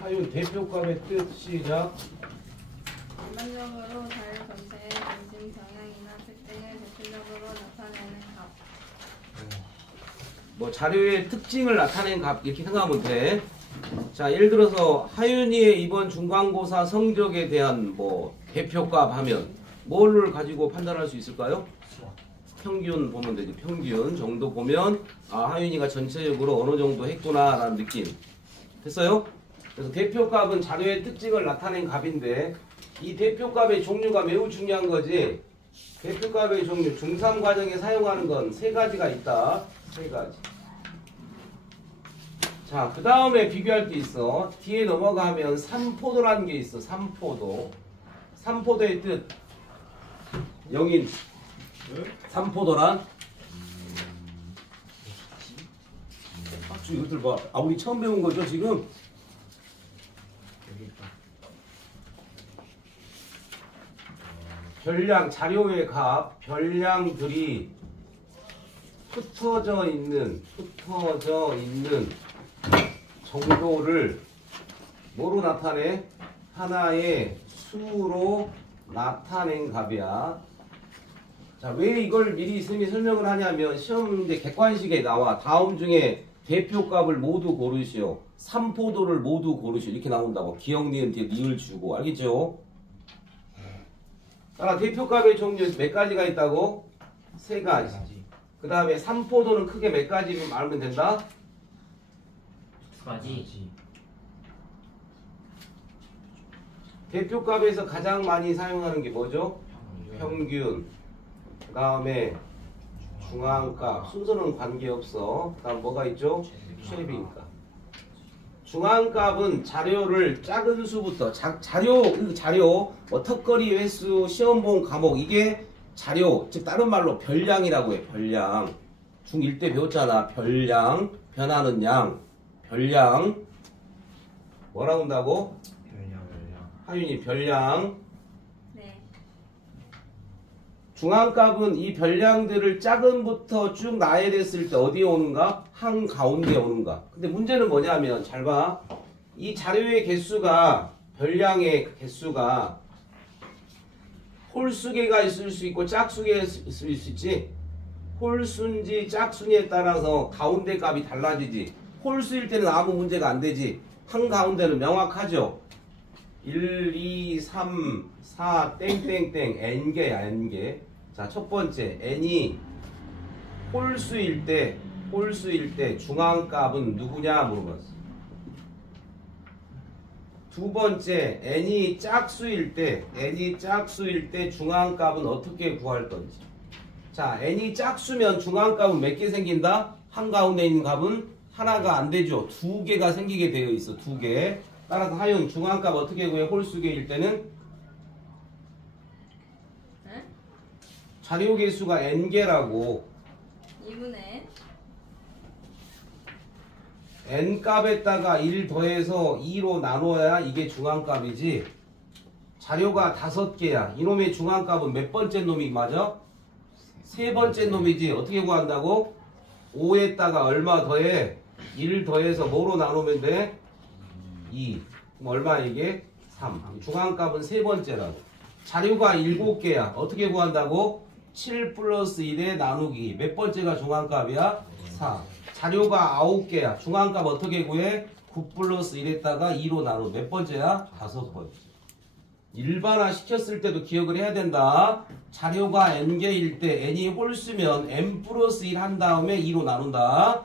하윤 대표값의 뜻 시작. 일반적으로 자료 전체의 중심 경향이나 특징을 대표적으로 나타내는 값. 뭐 자료의 특징을 나타낸 값 이렇게 생각하면 돼. 자, 예를 들어서 하윤이의 이번 중간고사 성적에 대한 뭐 대표값 하면 뭐를 가지고 판단할 수 있을까요? 평균 보면 되지. 평균 정도 보면 아, 하윤이가 전체적으로 어느 정도 했구나 라는 느낌. 됐어요? 그래서 대표값은 자료의 특징을 나타낸 값인데 이 대표값의 종류가 매우 중요한 거지. 대표값의 종류 중3 과정에 사용하는 건 세 가지가 있다. 세 가지. 자, 그 다음에 비교할 게 있어. 뒤에 넘어가면 삼포도라는 게 있어. 삼포도. 삼포도의 뜻. 영인. 삼포도란? 이것들 봐. 아, 우리 처음 배운 거죠, 지금? 별량, 자료의 값, 별량들이 흩어져 있는 정도를 뭐로 나타내? 하나의 수로 나타낸 값이야. 자, 왜 이걸 미리 선생님이 설명을 하냐면 시험 문제 객관식에 나와. 다음 중에 대표값을 모두 고르시오. 삼포도를 모두 고르시오. 이렇게 나온다고. 기억, 니은, 뒤에 니을 주고. 알겠죠? 따라 대표값의 종류 몇 가지가 있다고? 세 가지. 그 다음에 삼포도는 크게 몇 가지 알면 된다? 두 가지. 대표값에서 가장 많이 사용하는 게 뭐죠? 평균. 그 다음에 중앙값. 순서는 관계없어. 그 다음 뭐가 있죠? 최빈값. 중앙값은 자료를 작은 수부터 자료 뭐 턱걸이 횟수 시험 본 과목 이게 자료 즉 다른 말로 별량이라고 해. 별량. 중1 때 배웠잖아. 별량 변하는 양 별량 뭐라고 한다고? 별량. 하윤이 별량. 네. 중앙값은 이 별량들을 작은부터 쭉 나열했을 때 어디에 오는가? 한가운데에 오는가? 근데 문제는 뭐냐면 잘 봐. 이 자료의 개수가 별량의 개수가 홀수개가 있을 수 있고 짝수개가 있을 수 있지. 홀수인지 짝수냐에 따라서 가운데 값이 달라지지. 홀수일 때는 아무 문제가 안 되지. 한가운데는 명확하죠. 1, 2, 3, 4, 땡땡땡 n개야 n개. 자, 첫 번째 n이 홀수일 때 중앙값은 누구냐 물어봤어. 두 번째 n이 짝수일 때 중앙값은 어떻게 구할 건지. 자, n이 짝수면 중앙값은 몇 개 생긴다? 한가운데 있는 값은 하나가 안 되죠. 두 개가 생기게 되어 있어. 두 개. 따라서 하윤 중앙값 어떻게 구해? 홀수개일 때는 네? 자료 개수가 n개라고. 2분의 n값에다가 1 더해서 2로 나눠야 이게 중앙값이지. 자료가 5개야. 이놈의 중앙값은 몇 번째 놈이 맞아? 세 번째 놈이지. 어떻게 구한다고? 5에다가 얼마 더해? 1 더해서 뭐로 나누면 돼? 2. 그럼 얼마 이게? 3. 중앙값은 세 번째라고. 자료가 7개야. 어떻게 구한다고? 7 플러스 1에 나누기. 몇 번째가 중앙값이야? 4. 자료가 9개야. 중앙값 어떻게 구해? 9 플러스 1에다가 2로 나누. 몇 번째야? 5번째. 일반화 시켰을 때도 기억을 해야 된다. 자료가 n개일 때 n이 홀수면 n 플러스 1 한 다음에 2로 나눈다.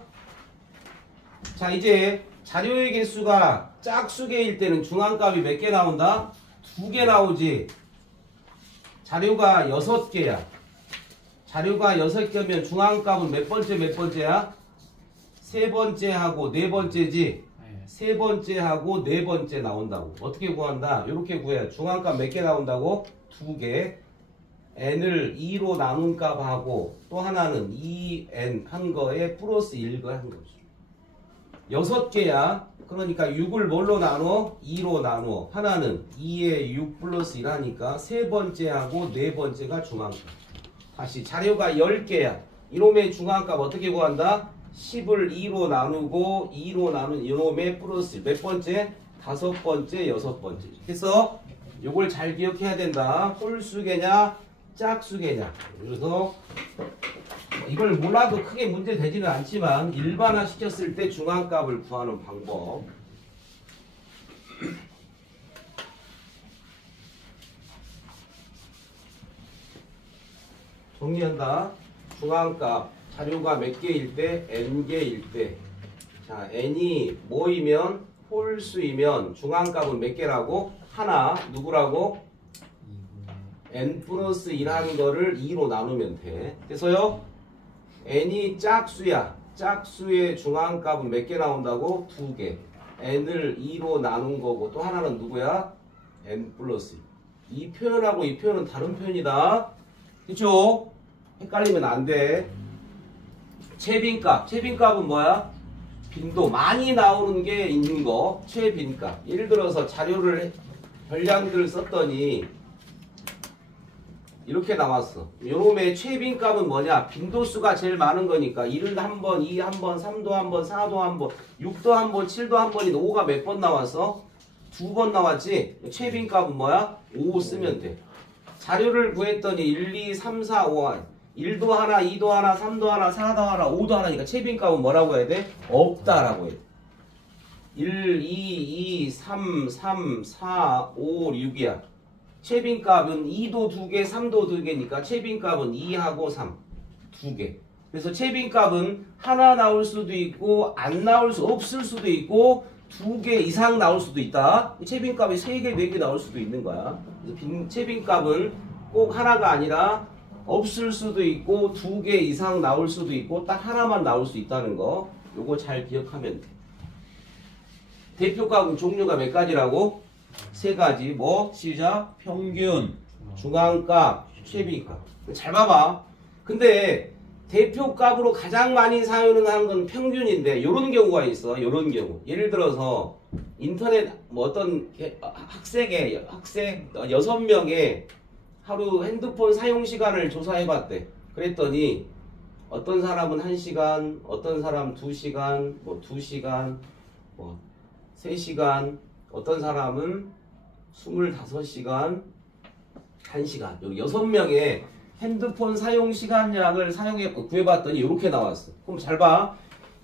자, 이제 자료의 개수가 짝수개일 때는 중앙값이 몇 개 나온다? 2개 나오지. 자료가 6개야. 자료가 6개면 중앙값은 몇 번째야? 세 번째하고 네 번째지. 세 번째하고 네 번째 나온다고. 어떻게 구한다? 이렇게 구해. 중앙값 몇 개 나온다고? 2개. n을 2로 나눈 값하고 또 하나는 2n 한 거에 플러스 1거 한 거죠. 6개야. 그러니까 6을 뭘로 나눠? 2로 나눠. 하나는 2에 6 플러스 1 하니까 세 번째하고 네 번째가 중앙값. 다시 자료가 10개야. 이놈의 중앙값 어떻게 구한다? 10을 2로 나누고 2로 나눈 이놈의 플러스 몇 번째? 다섯 번째, 여섯 번째. 그래서 요걸 잘 기억해야 된다. 홀수계냐, 짝수계냐. 그래서 이걸 몰라도 크게 문제 되지는 않지만 일반화 시켰을 때 중앙값을 구하는 방법. 정리한다. 중앙값 자료가 몇 개일 때? n개일 때. 자, n이 뭐이면 홀수이면 중앙값은 몇 개라고? 하나. 누구라고? n 플러스 1한 거를 2로 나누면 돼. 그래서요 n이 짝수야. 짝수의 중앙값은 몇 개 나온다고? 2개. n을 2로 나눈 거고 또 하나는 누구야? n 플러스 2. 이 표현하고 이 표현은 다른 표현이다. 그쵸? 헷갈리면 안 돼. 최빈값. 최빈값은 뭐야? 빈도. 많이 나오는 게 있는 거. 최빈값. 예를 들어서 자료를 별량들 썼더니 이렇게 나왔어. 요놈의 최빈값은 뭐냐? 빈도수가 제일 많은 거니까 1을 한 번, 2 한 번, 3도 한 번, 4도 한 번, 6도 한 번, 7도 한 번인데 5가 몇 번 나왔어? 2번 나왔지? 최빈값은 뭐야? 5 쓰면 돼. 자료를 구했더니 1, 2, 3, 4, 5 1도 하나, 2도 하나, 3도 하나, 4도 하나, 5도 하나니까 최빈값은 뭐라고 해야 돼? 없다라고 해. 1, 2, 2, 3, 3, 4, 5, 6이야. 최빈값은 2도 2개, 3도 2개니까 최빈값은 2하고 3. 2개. 그래서 최빈값은 하나 나올 수도 있고 안 나올 수 없을 수도 있고 2개 이상 나올 수도 있다. 최빈값이 3개, 4개 나올 수도 있는 거야. 그래서 최빈값은 꼭 하나가 아니라 없을 수도 있고 2개 이상 나올 수도 있고 딱 하나만 나올 수 있다는 거. 요거 잘 기억하면 돼. 대표값은 종류가 몇 가지라고? 3가지. 뭐? 시작. 평균, 중앙값, 최빈값. 잘 봐봐. 근데 대표값으로 가장 많이 사용하는 건 평균인데 요런 경우가 있어. 요런 경우. 예를 들어서 인터넷 뭐 어떤 학생 6명의 하루 핸드폰 사용 시간을 조사해봤대. 그랬더니 어떤 사람은 1시간, 어떤 사람 2시간, 뭐 2시간, 뭐 3시간, 어떤 사람은 25시간, 1시간. 여기 6명의 핸드폰 사용 시간량을 구해봤더니 이렇게 나왔어. 그럼 잘 봐.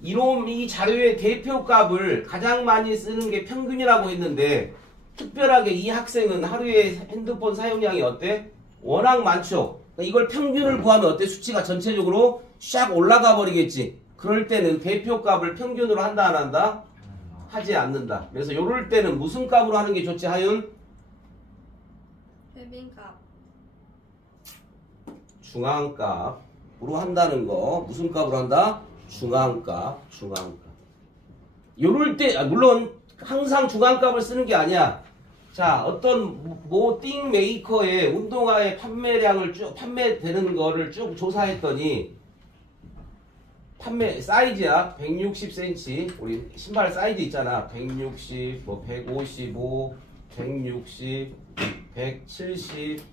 이 자료의 대표값을 가장 많이 쓰는 게 평균이라고 했는데 특별하게 이 학생은 하루에 핸드폰 사용량이 어때? 워낙 많죠. 그러니까 이걸 평균을 구하면 어때? 수치가 전체적으로 샥 올라가 버리겠지. 그럴 때는 대표값을 평균으로 한다 안 한다? 하지 않는다. 그래서 이럴 때는 무슨 값으로 하는 게 좋지 하윤? 최빈값. 중앙값으로 한다는 거. 무슨 값으로 한다? 중앙값. 요럴 때 물론 항상 중앙값을 쓰는 게 아니야. 자, 어떤 띵 메이커의 운동화의 판매량을 판매되는 거를 쭉 조사했더니 판매 사이즈야 160cm. 우리 신발 사이즈 있잖아. 160, 뭐 155, 160, 170,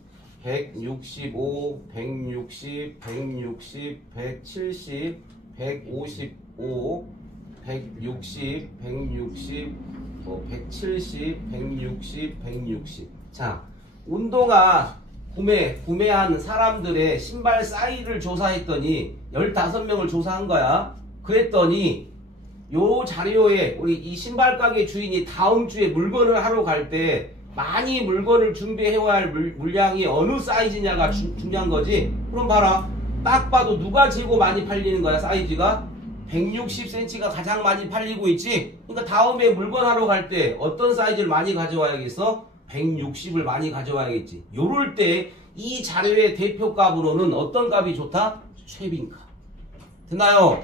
165, 160, 160, 170, 155, 160, 160, 뭐 170, 160, 160. 자, 운동화 구매한 사람들의 신발 사이즈를 조사했더니 15명을 조사한 거야. 그랬더니 요 자료에 우리 이 신발 가게 주인이 다음 주에 물건을 하러 갈 때 많이 물건을 준비해야 할 물량이 어느 사이즈냐가 중요한 거지. 그럼 봐라. 딱 봐도 누가 재고 많이 팔리는 거야, 사이즈가? 160cm가 가장 많이 팔리고 있지. 그러니까 다음에 물건 하러 갈 때 어떤 사이즈를 많이 가져와야겠어? 160을 많이 가져와야겠지. 요럴 때 이 자료의 대표값으로는 어떤 값이 좋다? 최빈값. 됐나요?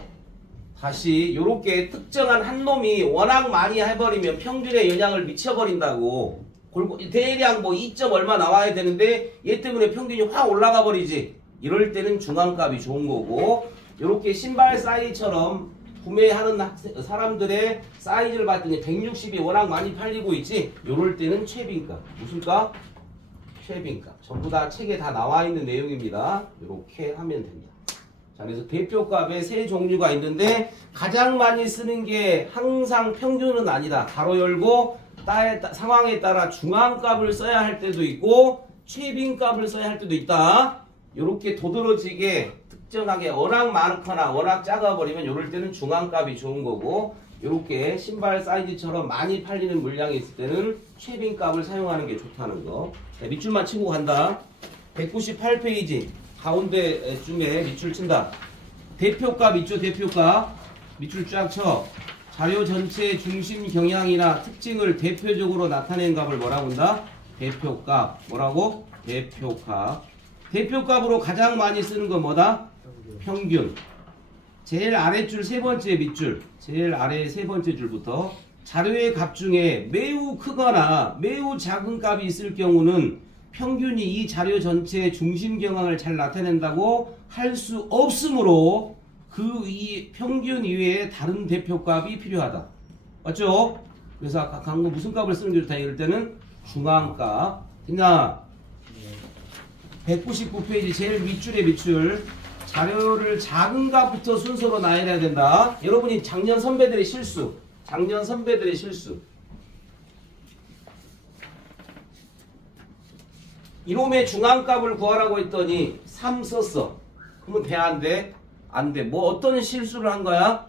다시 요렇게 특정한 한 놈이 워낙 많이 해버리면 평균에 영향을 미쳐버린다고. 대략 뭐 2점 얼마 나와야 되는데 얘 때문에 평균이 확 올라가 버리지. 이럴 때는 중앙값이 좋은 거고, 요렇게 신발 사이즈처럼 구매하는 사람들의 사이즈를 봤더니 160이 워낙 많이 팔리고 있지. 요럴 때는 최빈값. 무슨 값? 최빈값. 전부 다 책에 다 나와 있는 내용입니다. 요렇게 하면 됩니다. 자, 그래서 대표값에 3 종류가 있는데 가장 많이 쓰는 게 항상 평균은 아니다. 가로 열고 상황에 따라 중앙값을 써야 할 때도 있고 최빈값을 써야 할 때도 있다. 이렇게 도드러지게 특정하게 워낙 많거나 워낙 작아버리면 이럴 때는 중앙값이 좋은 거고 이렇게 신발 사이즈처럼 많이 팔리는 물량이 있을 때는 최빈값을 사용하는 게 좋다는 거. 자, 밑줄만 치고 간다. 198페이지 가운데 중에 밑줄 친다. 대표값 있죠. 대표값 밑줄 쫙 쳐. 자료 전체의 중심 경향이나 특징을 대표적으로 나타낸 값을 뭐라고 한다? 대표값. 뭐라고? 대표값. 대표값으로 가장 많이 쓰는 건 뭐다? 평균. 제일 아랫줄 세 번째 밑줄. 제일 아래 세 번째 줄부터 자료의 값 중에 매우 크거나 매우 작은 값이 있을 경우는 평균이 이 자료 전체의 중심 경향을 잘 나타낸다고 할 수 없으므로 그 이 평균 이외에 다른 대표값이 필요하다. 맞죠? 그래서 아까 강거 무슨 값을 쓰는 게 좋다 이럴 때는 중앙값. 됐나? 199페이지 제일 밑줄에 밑줄. 자료를 작은 값부터 순서로 나열해야 된다. 여러분이 작년 선배들의 실수. 작년 선배들의 실수. 이놈의 중앙값을 구하라고 했더니 3 썼어. 그러면 돼, 안 돼? 안 돼. 뭐 어떤 실수를 한 거야?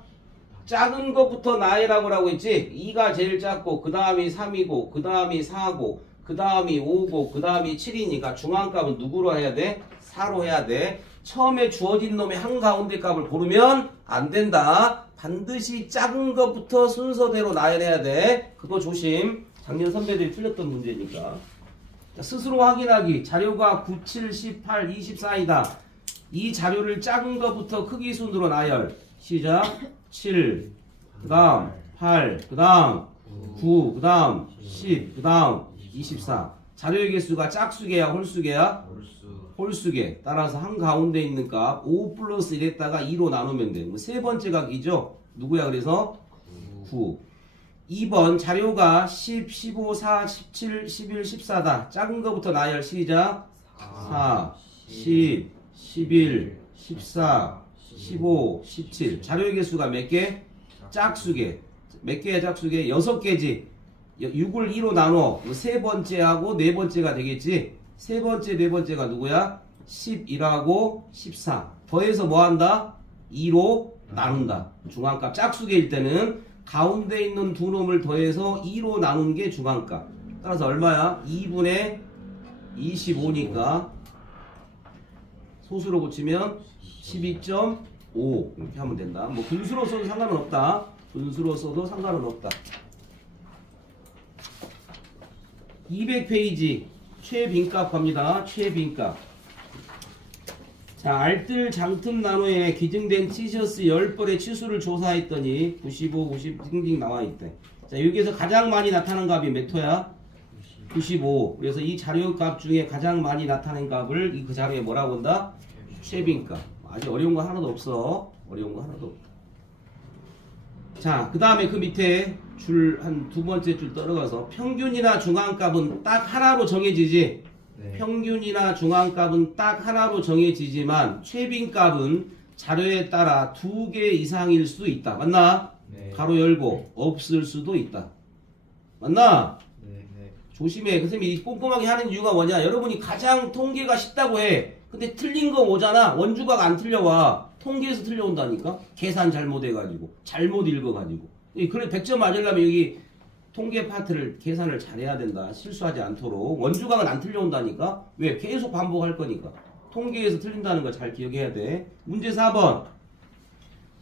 작은 것부터 나열하고 했지. 2가 제일 작고 그 다음이 3이고 그 다음이 4고 그 다음이 5고 그 다음이 7이니까 중앙값은 누구로 해야 돼? 4로 해야 돼. 처음에 주어진 놈의 한가운데 값을 고르면 안 된다. 반드시 작은 것부터 순서대로 나열해야 돼. 그거 조심. 작년 선배들이 틀렸던 문제니까. 스스로 확인하기. 자료가 9, 7, 18, 24이다. 이 자료를 작은 것부터 크기 순으로 나열. 시작. 7, 그 다음 8, 그 다음 9, 그 다음 10, 그 다음 24. 자료의 개수가 짝수개야 홀수개야? 홀수개. 따라서 한가운데 있는 값 5 플러스 1에다가 2로 나누면 돼. 세 번째 각이죠? 누구야 그래서? 9. 2번 자료가 10, 15, 4, 17, 11, 14다. 작은 거부터 나열. 시작. 4, 10, 11, 14, 15, 17. 자료의 개수가 몇 개? 짝수개. 몇 개야 짝수개? 6개지. 6을 2로 나눠. 세 번째하고 네 번째가 되겠지. 세 번째, 네 번째가 누구야? 11하고 14. 더해서 뭐 한다? 2로 나눈다. 중앙값 짝수개일 때는 가운데 있는 두 놈을 더해서 2로 나눈 게 중앙값. 따라서 얼마야? 2분의 25니까 소수로 고치면 12.5 이렇게 하면 된다. 뭐 분수로 써도 상관은 없다. 분수로 써도 상관은 없다. 200페이지 최빈값 갑니다. 최빈값. 자, 알뜰 장틈 나노에 기증된 티셔츠 10벌의 치수를 조사했더니 95, 90 띵띵 나와있대. 자, 여기에서 가장 많이 나타난 값이 몇 호야? 95. 그래서 이 자료값 중에 가장 많이 나타낸 값을 그 자료에 뭐라고 한다? 최빈값. 아직 어려운 거 하나도 없어. 어려운 거 하나도 없다. 자, 그 다음에 그 밑에 줄 한 두 번째 줄 떨어가서 평균이나 중앙값은 딱 하나로 정해지지. 네. 평균이나 중앙값은 딱 하나로 정해지지만 최빈값은 자료에 따라 2개 이상일 수 있다. 맞나? 네. 가로 열고 없을 수도 있다. 맞나? 네. 조심해. 그 선생님이 꼼꼼하게 하는 이유가 뭐냐? 여러분이 가장 통계가 쉽다고 해. 근데 틀린 거 오잖아. 원주각 안 틀려와. 통계에서 틀려온다니까? 계산 잘못해가지고 잘못 읽어가지고. 그래 100점 맞으려면 여기 통계 파트를 계산을 잘해야 된다. 실수하지 않도록. 원주각은 안 틀려온다니까? 왜? 계속 반복할 거니까. 통계에서 틀린다는 거 잘 기억해야 돼. 문제 4번.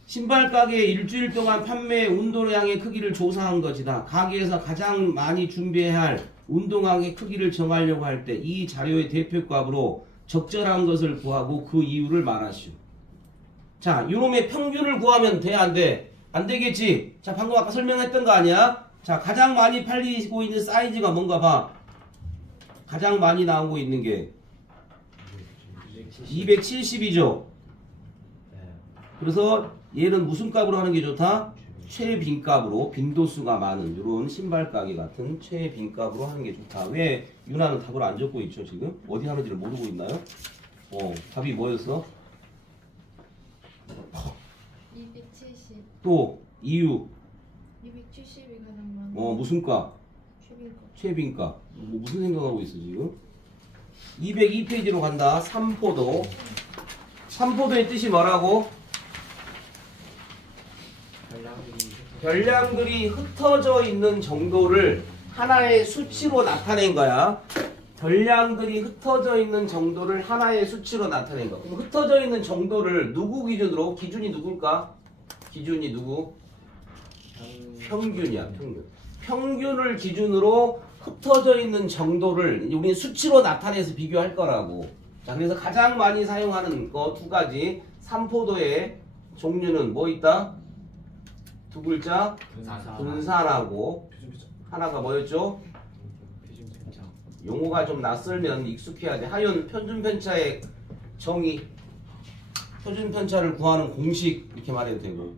신발 가게 일주일 동안 판매 운동량의 크기를 조사한 것이다. 가게에서 가장 많이 준비해야 할 운동량의 크기를 정하려고 할 때 이 자료의 대표값으로 적절한 것을 구하고 그 이유를 말하시오. 자, 요놈의 평균을 구하면 돼, 안 돼? 안 되겠지? 자, 방금 아까 설명했던 거 아니야? 자, 가장 많이 팔리고 있는 사이즈가 뭔가 봐. 가장 많이 나오고 있는 게 270이죠. 그래서 얘는 무슨 값으로 하는 게 좋다? 최빈값으로, 빈도수가 많은 이런 신발 가게 같은 최빈값으로 하는 게 좋다. 왜 유나는 답을 안 적고 있죠 지금? 어디 하는지를 모르고 있나요? 답이 뭐였어? 270. 또 이유. 270이 가장 많아. 무슨 값? 케빈값. 뭐 무슨 생각하고 있어 지금? 202페이지로 간다. 3포도. 3포도의 뜻이 뭐라고? 별량들이 흩어져 있는 정도를 하나의 수치로 나타낸 거야. 별량들이 흩어져 있는 정도를 하나의 수치로 나타낸 거. 그럼 흩어져 있는 정도를 누구 기준으로? 기준이 누굴까? 기준이 누구? 평균이야, 평균. 평균을 기준으로 흩어져 있는 정도를 우리는 수치로 나타내서 비교할 거라고. 자, 그래서 가장 많이 사용하는 거 두 가지. 삼포도의 종류는 뭐 있다? 두 글자? 분사라고. 하나가 뭐였죠? 용어가 좀 낯설면 익숙해야 돼. 하연 표준편차의 정의. 표준편차를 구하는 공식 이렇게 말해도 되고.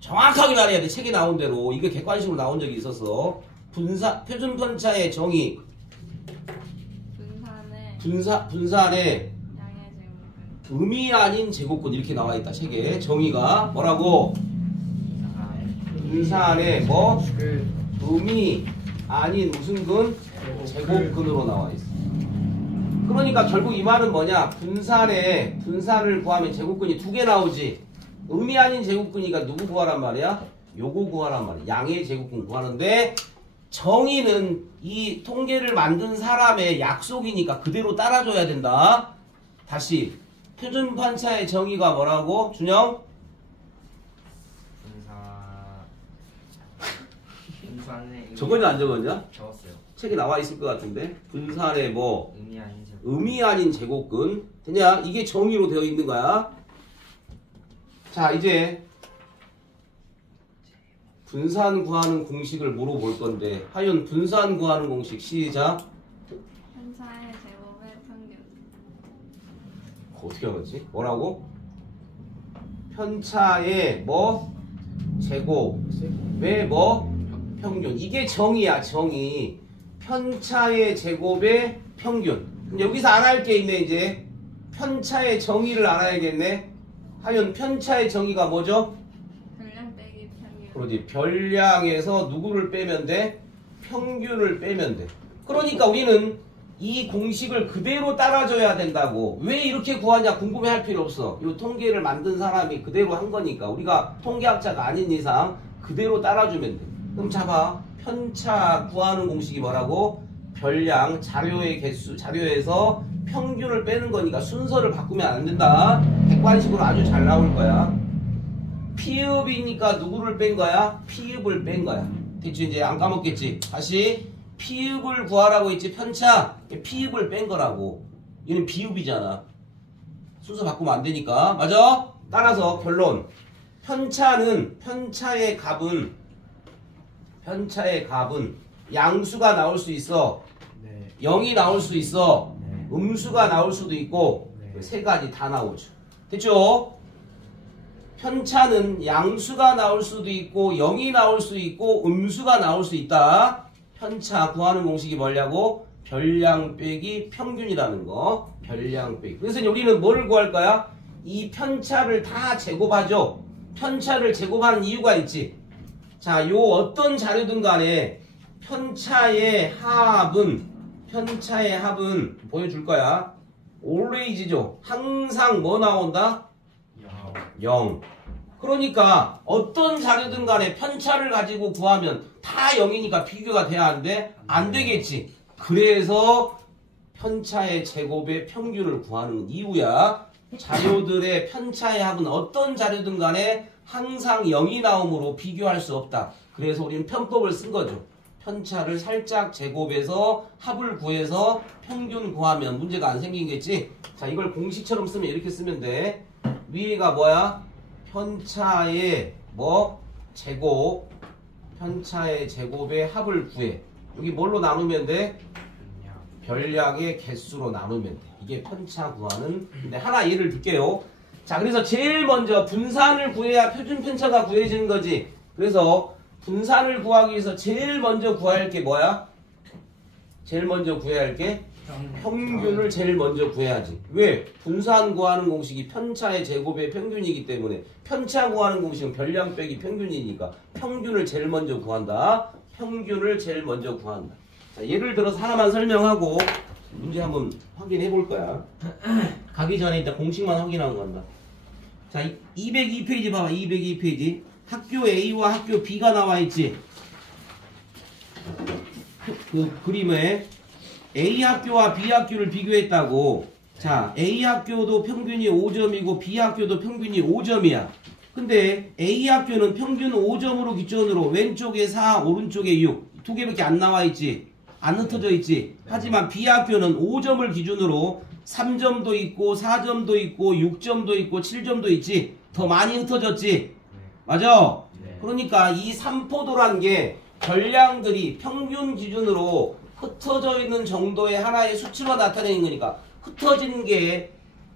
정확하게 말해야 돼. 책에 나온 대로. 이게 객관식으로 나온 적이 있어서. 표준편차의 정의. 분산의 음이 아닌 제곱근 이렇게 나와 있다. 책에 정의가 뭐라고? 분산의 뭐? 음이 아닌 무슨 근? 제곱근으로 나와 있어. 그러니까 결국 이 말은 뭐냐? 분산을 구하면 제곱근이 두 개 나오지. 음이 아닌 제곱근이니까 누구 구하란 말이야? 요거 구하란 말이야. 양의 제곱근 구하는데 정의는 이 통계를 만든 사람의 약속이니까 그대로 따라줘야 된다. 다시 표준편차의 정의가 뭐라고? 준영? 분산의 적었냐 안 적었냐? 적었어요. 책에 나와 있을 것 같은데 분산의 뭐 의미 아닌 제곱. 음이 아닌 제곱근 되냐? 이게 정의로 되어 있는 거야. 자 이제 분산 구하는 공식을 물어볼 건데 하윤 분산 구하는 공식 시작. 편차의 제곱의 평균. 어떻게 하겠지? 뭐라고? 편차의 뭐? 제곱의 뭐? 평균. 이게 정의야 정의. 편차의 제곱의 평균. 여기서 알아야 게 있네 이제. 편차의 정의를 알아야겠네. 하윤 편차의 정의가 뭐죠? 별량 빼기 평균. 그러지. 별량에서 누구를 빼면 돼? 평균을 빼면 돼. 그러니까 우리는 이 공식을 그대로 따라줘야 된다고. 왜 이렇게 구하냐 궁금해할 필요 없어. 이 통계를 만든 사람이 그대로 한 거니까. 우리가 통계학자가 아닌 이상 그대로 따라주면 돼. 그럼 잡아. 편차 구하는 공식이 뭐라고? 별량, 자료의 개수, 자료에서 평균을 빼는 거니까 순서를 바꾸면 안 된다. 객관식으로 아주 잘 나올 거야. 피읍이니까 누구를 뺀 거야? 피읍을 뺀 거야. 대충 이제 안 까먹겠지? 다시 피읍을 구하라고 했지. 편차 피읍을 뺀 거라고. 얘는 비읍이잖아. 순서 바꾸면 안 되니까. 맞아? 따라서 결론. 편차의 값은 양수가 나올 수 있어. 네. 0이 나올 수 있어. 네. 음수가 나올 수도 있고. 네. 세 가지 다 나오죠. 됐죠? 편차는 양수가 나올 수도 있고 0이 나올 수 있고 음수가 나올 수 있다. 편차 구하는 공식이 뭐냐고? 별량 빼기 평균이라는 거. 별량 빼기. 그래서 이제 우리는 뭐를 구할 거야? 이 편차를 다 제곱하죠. 편차를 제곱하는 이유가 있지. 자, 요 어떤 자료든 간에 편차의 합은 보여줄 거야. always죠. 항상 뭐 나온다? 0. 그러니까 어떤 자료든 간에 편차를 가지고 구하면 다 0이니까 비교가 돼야 하는데 안 되겠지. 그래서 편차의 제곱의 평균을 구하는 이유야. 자료들의 편차의 합은 어떤 자료든 간에 항상 0이 나오므로 비교할 수 없다. 그래서 우리는 편법을 쓴 거죠. 편차를 살짝 제곱해서 합을 구해서 평균 구하면 문제가 안 생기겠지. 자, 이걸 공식처럼 쓰면 이렇게 쓰면 돼. 위에가 뭐야? 편차의 뭐? 제곱. 편차의 제곱의 합을 구해. 여기 뭘로 나누면 돼? 별량의 개수로 나누면 돼. 이게 편차 구하는. 근데 하나 예를 들게요. 자, 그래서 제일 먼저 분산을 구해야 표준 편차가 구해지는 거지. 그래서 분산을 구하기 위해서 제일 먼저 구해야 할 게 뭐야? 제일 먼저 구해야 할 게 평균을 제일 먼저 구해야지. 왜? 분산 구하는 공식이 편차의 제곱의 평균이기 때문에 편차 구하는 공식은 별량 빼기 평균이니까 평균을 제일 먼저 구한다. 평균을 제일 먼저 구한다. 자, 예를 들어서 하나만 설명하고 문제 한번 확인해 볼 거야. 가기 전에 일단 공식만 확인하고 간다. 자, 202페이지 봐봐. 202페이지. 학교 A와 학교 B가 나와 있지. 그 그림에 A 학교와 B 학교를 비교했다고. 자, A 학교도 평균이 5점이고 B 학교도 평균이 5점이야. 근데 A 학교는 평균 5점으로 기준으로 왼쪽에 4, 오른쪽에 6. 두 개밖에 안 나와 있지. 안 흩어져 있지. 하지만 B 학교는 5점을 기준으로 3점도 있고 4점도 있고 6점도 있고 7점도 있지. 더 많이 흩어졌지. 맞아? 그러니까 이 삼포도란 게 별량들이 평균 기준으로 흩어져 있는 정도의 하나의 수치로 나타내는 거니까 흩어진 게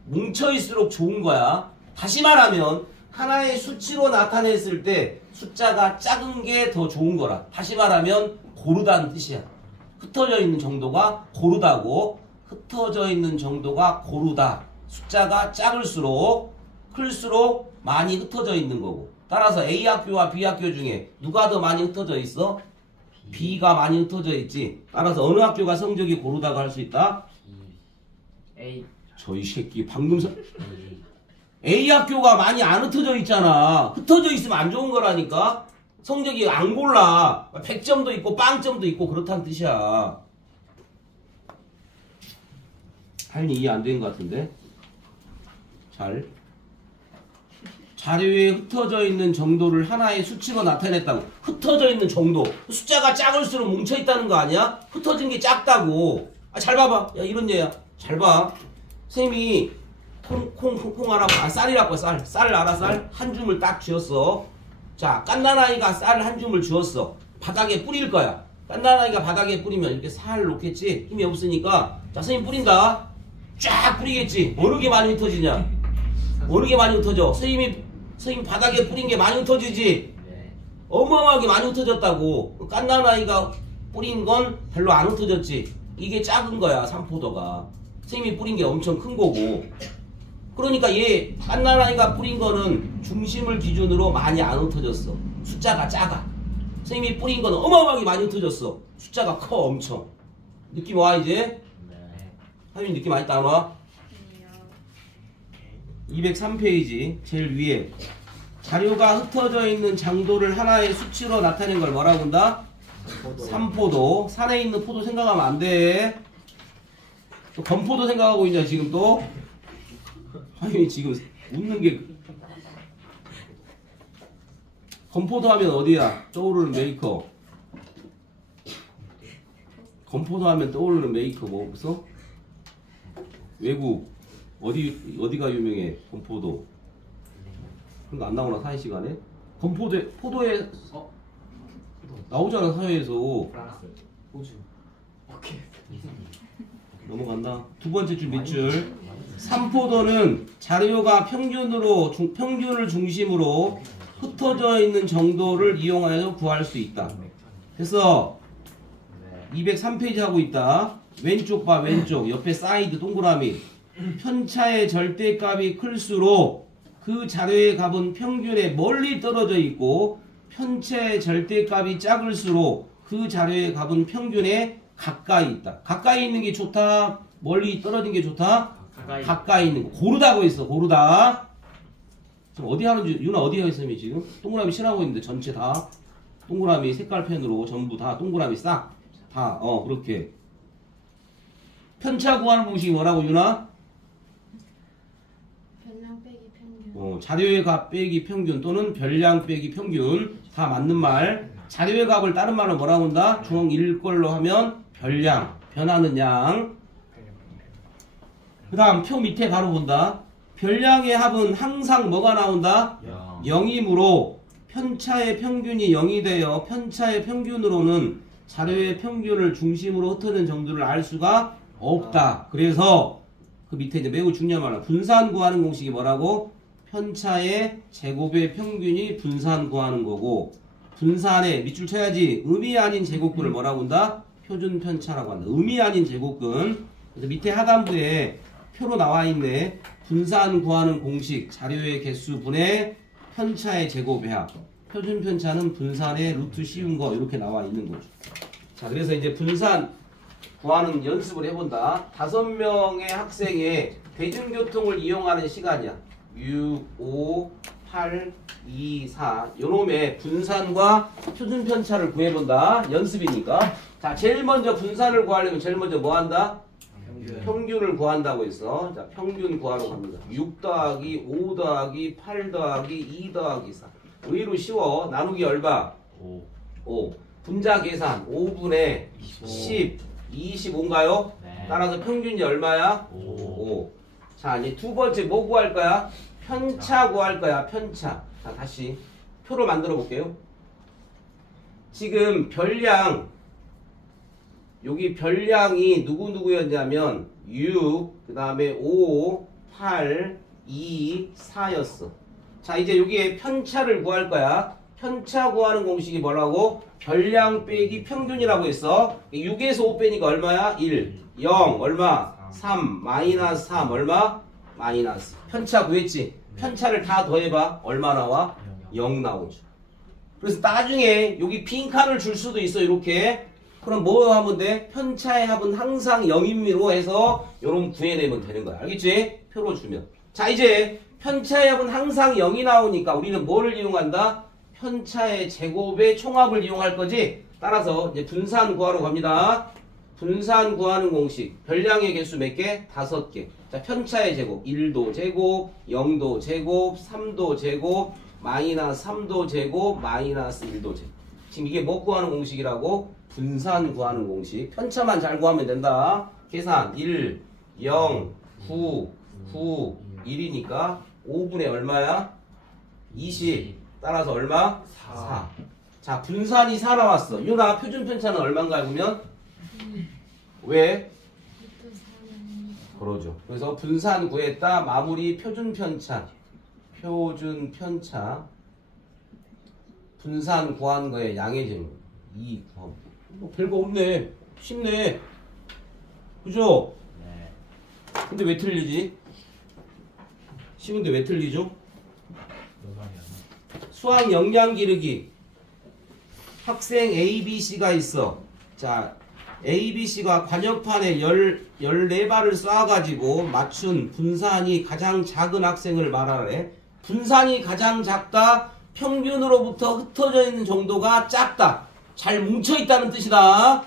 뭉쳐있을수록 좋은 거야. 다시 말하면 하나의 수치로 나타냈을 때 숫자가 작은 게 더 좋은 거라. 다시 말하면 고르다는 뜻이야. 흩어져 있는 정도가 고르다고. 흩어져 있는 정도가 고르다. 숫자가 작을수록 클수록 많이 흩어져 있는 거고. 따라서 A 학교와 B 학교 중에 누가 더 많이 흩어져 있어? B가 많이 흩어져 있지. 따라서 어느 학교가 성적이 고르다고 할 수 있다? A. 저 이 새끼 방금 A 학교가 많이 안 흩어져 있잖아. 흩어져 있으면 안 좋은 거라니까. 성적이 안 골라. 100점도 있고 빵점도 있고 그렇다는 뜻이야. 할니 이해 안 되는 것 같은데? 자료에 흩어져 있는 정도를 하나의 수치로 나타냈다고. 흩어져 있는 정도. 숫자가 작을수록 뭉쳐있다는 거 아니야? 흩어진 게 작다고. 아, 잘 봐봐. 야, 이런 얘야. 잘 봐. 선생님이 콩 알아? 아, 쌀이라고 쌀 알아? 쌀? 한 줌을 딱 쥐었어. 자, 깐난아이가 쌀 한 줌을 쥐었어. 바닥에 뿌릴 거야. 깐난아이가 바닥에 뿌리면 이렇게 살 놓겠지? 힘이 없으니까. 자, 선생님 뿌린다. 쫙 뿌리겠지? 어느 게 많이 흩어지냐? 어느 게 많이 흩어져? 선생님 바닥에 뿌린 게 많이 흩어지지? 어마어마하게 많이 흩어졌다고. 깐난아이가 뿌린 건 별로 안 흩어졌지? 이게 작은 거야, 삼포도가. 선생님이 뿌린 게 엄청 큰 거고. 그러니까 얘 깐난아이가 뿌린 거는 중심을 기준으로 많이 안 흩어졌어. 숫자가 작아. 선생님이 뿌린 거는 어마어마하게 많이 흩어졌어. 숫자가 커 엄청. 느낌 와 이제? 하윤이 느낌 많이 안 와? 203페이지 제일 위에 자료가 흩어져 있는 장도를 하나의 수치로 나타낸 걸 뭐라고 한다? 삼포도. 산에 있는 포도 생각하면 안 돼. 또 건포도 생각하고 있냐 지금 또? 하윤이 지금 웃는 게 건포도 하면 어디야? 떠오르는 메이커. 건포도 하면 떠오르는 메이커 뭐 없어? 외국 어디가 유명해? 건포도. 그런 거 안 나오나 사회 시간에? 포도에 나오잖아 사회에서. 프랑스. 호주. 오케이. 넘어간다. 두 번째 줄 밑줄. 삼포도는 자료가 평균을 중심으로 흩어져 있는 정도를 이용하여 구할 수 있다. 그래서 203페이지 하고 있다. 왼쪽 봐, 왼쪽. 옆에 사이드 동그라미. 편차의 절대값이 클수록 그 자료의 값은 평균에 멀리 떨어져 있고, 편차의 절대값이 작을수록 그 자료의 값은 평균에 가까이 있다. 가까이 있는 게 좋다? 멀리 떨어진 게 좋다? 가까이 있는 거. 고르다고 했어. 고르다. 지금 어디 하는지, 유나 어디 하 있으면 지금? 동그라미 칠하고 있는데 전체 다 동그라미 색깔 펜으로 전부 다 동그라미 싹 다 그렇게. 편차 구하는 공식이 뭐라고 유나? 별량 빼기 평균. 자료의 값 빼기 평균 또는 별량 빼기 평균. 다 맞는 말. 자료의 값을 다른 말로 뭐라고 한다? 중 일걸로 하면 별량, 변하는 양. 그 다음 표 밑에 바로 본다. 별량의 합은 항상 뭐가 나온다? 0이므로 편차의 평균이 0이 되어 편차의 평균으로는 자료의 평균을 중심으로 흩어진 정도를 알 수가 없다. 그래서 그 밑에 이제 매우 중요한 말은 분산 구하는 공식이 뭐라고? 편차의 제곱의 평균이 분산 구하는 거고, 분산의 밑줄 쳐야지. 음이 아닌 제곱근을 뭐라고 한다? 표준 편차라고 한다. 음이 아닌 제곱근. 그래서 밑에 하단부에 표로 나와 있네. 분산 구하는 공식 자료의 개수 분의 편차의 제곱의 합. 표준 편차는 분산의 루트 씌운 거 이렇게 나와 있는 거죠. 자, 그래서 이제 분산 구하는 연습을 해본다. 5명의 학생의 대중교통을 이용하는 시간이야. 6, 5, 8, 2, 4 요놈의 분산과 표준 편차를 구해본다. 연습이니까. 자, 제일 먼저 분산을 구하려면 제일 먼저 뭐 한다? 평균을 구한다고 했어. 자, 평균 구하러 갑니다. 6 더하기 5 더하기 8 더하기 2 더하기 4. 의외로 쉬워. 나누기 얼마? 5. 분자 계산 5분의 10, 25인가요? 네. 따라서 평균이 얼마야? 5. 자, 이제 두 번째 뭐 구할 거야? 편차 구할 거야. 편차. 자, 다시 표로 만들어 볼게요. 지금 별량 여기 별량이 누구누구였냐면 6, 그 다음에 5, 8, 2, 4였어. 자, 이제 여기에 편차를 구할 거야. 편차 구하는 공식이 뭐라고? 별량 빼기 평균이라고 했어. 6에서 5 빼니까 얼마야? 1, 0, 얼마? 3, 마이너스 3, 얼마? 마이너스. 편차 구했지? 편차를 다 더해봐. 얼마 나와? 0 나오죠. 그래서 나중에 여기 빈칸을 줄 수도 있어. 이렇게. 그럼 뭐 하면 돼? 편차의 합은 항상 0임의로 해서 요런 구해내면 되는 거야. 알겠지? 표로 주면. 자, 이제 편차의 합은 항상 0이 나오니까 우리는 뭐를 이용한다? 편차의 제곱의 총합을 이용할 거지? 따라서 이제 분산 구하러 갑니다. 분산 구하는 공식. 별량의 개수 몇 개? 5개. 자, 편차의 제곱. 1도 제곱, 0도 제곱, 3도 제곱, 마이너스 3도 제곱, 마이너스 1도 제곱. 지금 이게 뭐 구하는 공식이라고? 분산 구하는 공식. 편차만 잘 구하면 된다. 계산 1, 0, 9, 9, 1이니까 5분의 얼마야? 20. 따라서 얼마? 4. 자, 분산이 4 나왔어. 유나 표준 편차는 얼마인가 보면? 왜? 그러죠. 그래서 분산 구했다. 마무리 표준 편차. 표준 편차. 분산 구한 거에 양의 제곱. 2 곱하기. 뭐 별거 없네. 쉽네. 그죠? 네. 근데 왜 틀리지? 쉬운데 왜 틀리죠? 수학 역량 기르기. 학생 A, B, C가 있어. 자, A, B, C가 관역판에 14발을 쏴가지고 맞춘 분산이 가장 작은 학생을 말하래. 분산이 가장 작다. 평균으로부터 흩어져 있는 정도가 작다. 잘 뭉쳐있다는 뜻이다.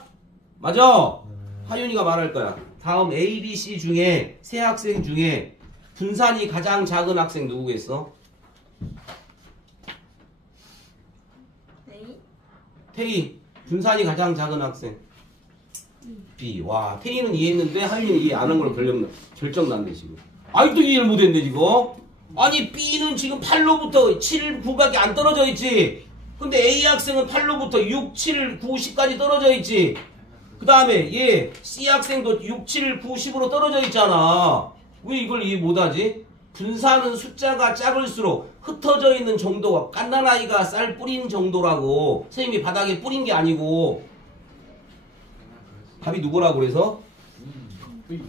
맞아? 하윤이가 말할 거야. 다음 A, B, C 중에 세 학생 중에 분산이 가장 작은 학생 누구겠어? 태희. 분산이 가장 작은 학생. B. 와, 태희는 이해했는데 하윤이는 이해 안 한 걸로 결정났네 지금. 아직도 이해를 못했네 지금. 아니 B는 지금 8로부터 7, 9밖에 안 떨어져 있지. 근데 A 학생은 8로부터 6, 7, 9, 10까지 떨어져 있지. 그 다음에 얘 C 학생도 6, 7, 9, 10으로 떨어져 있잖아. 왜 이걸 이해 못하지? 분산은 숫자가 작을수록 흩어져 있는 정도가 갓난아이가 쌀 뿌린 정도라고. 선생님이 바닥에 뿌린 게 아니고. 답이 누구라고 그래서? B.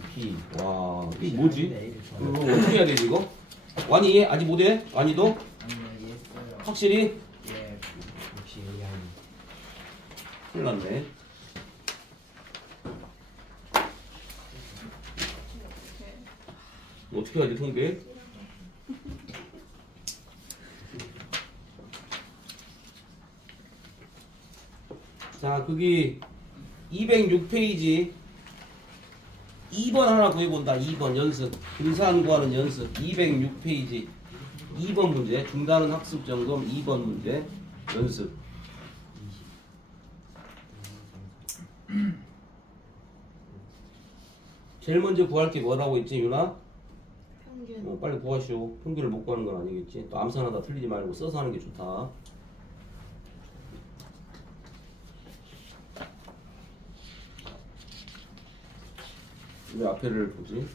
와, 이게 뭐지? 이거 어떻게 해야 되지 이거? 완이 이해? 아직 못해? 완이도? 아니요, 이해했어요. 확실히? 예, 역시 AI. 큰일 났네. 어떻게 해야 돼 통계? 자, 거기 206페이지 2번 하나 구해본다. 2번 연습. 분산 구하는 연습. 206페이지 2번 문제. 중단은 학습 점검 2번 문제. 연습. 제일 먼저 구할 게 뭐라고 했지, 유나? 평균. 빨리 구하시오. 평균을 못 구하는 건 아니겠지. 또 암산하다 틀리지 말고 써서 하는 게 좋다. 왜 앞에를 보지?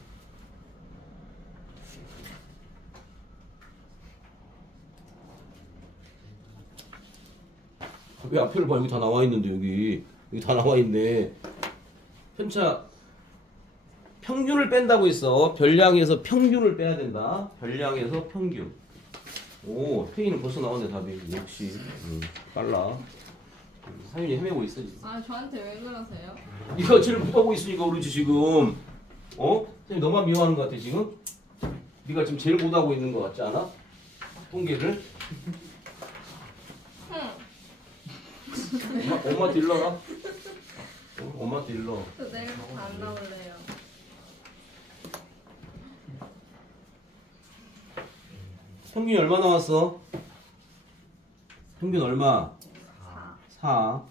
왜 앞에를 봐? 여기 다 나와 있는데 여기 다 나와 있네. 편차 평균을 뺀다고 했어. 별량에서 평균을 빼야 된다. 별량에서 평균. 오, 페이는 벌써 나왔네 답이. 역시 빨라. 사윤이 헤매고 있어 지금. 아 저한테 왜 그러세요? 네가 제일 못하고 있으니까 그렇지 지금. 어? 선생님 너만 미워하는 것 같아 지금? 네가 지금 제일 못하고 있는 것 같지 않아? 통계를? 엄마한테 일러라. 엄마한테 일러. 저 내일부터 안 나올래요. 평균이 얼마 나왔어? 평균 얼마? 4.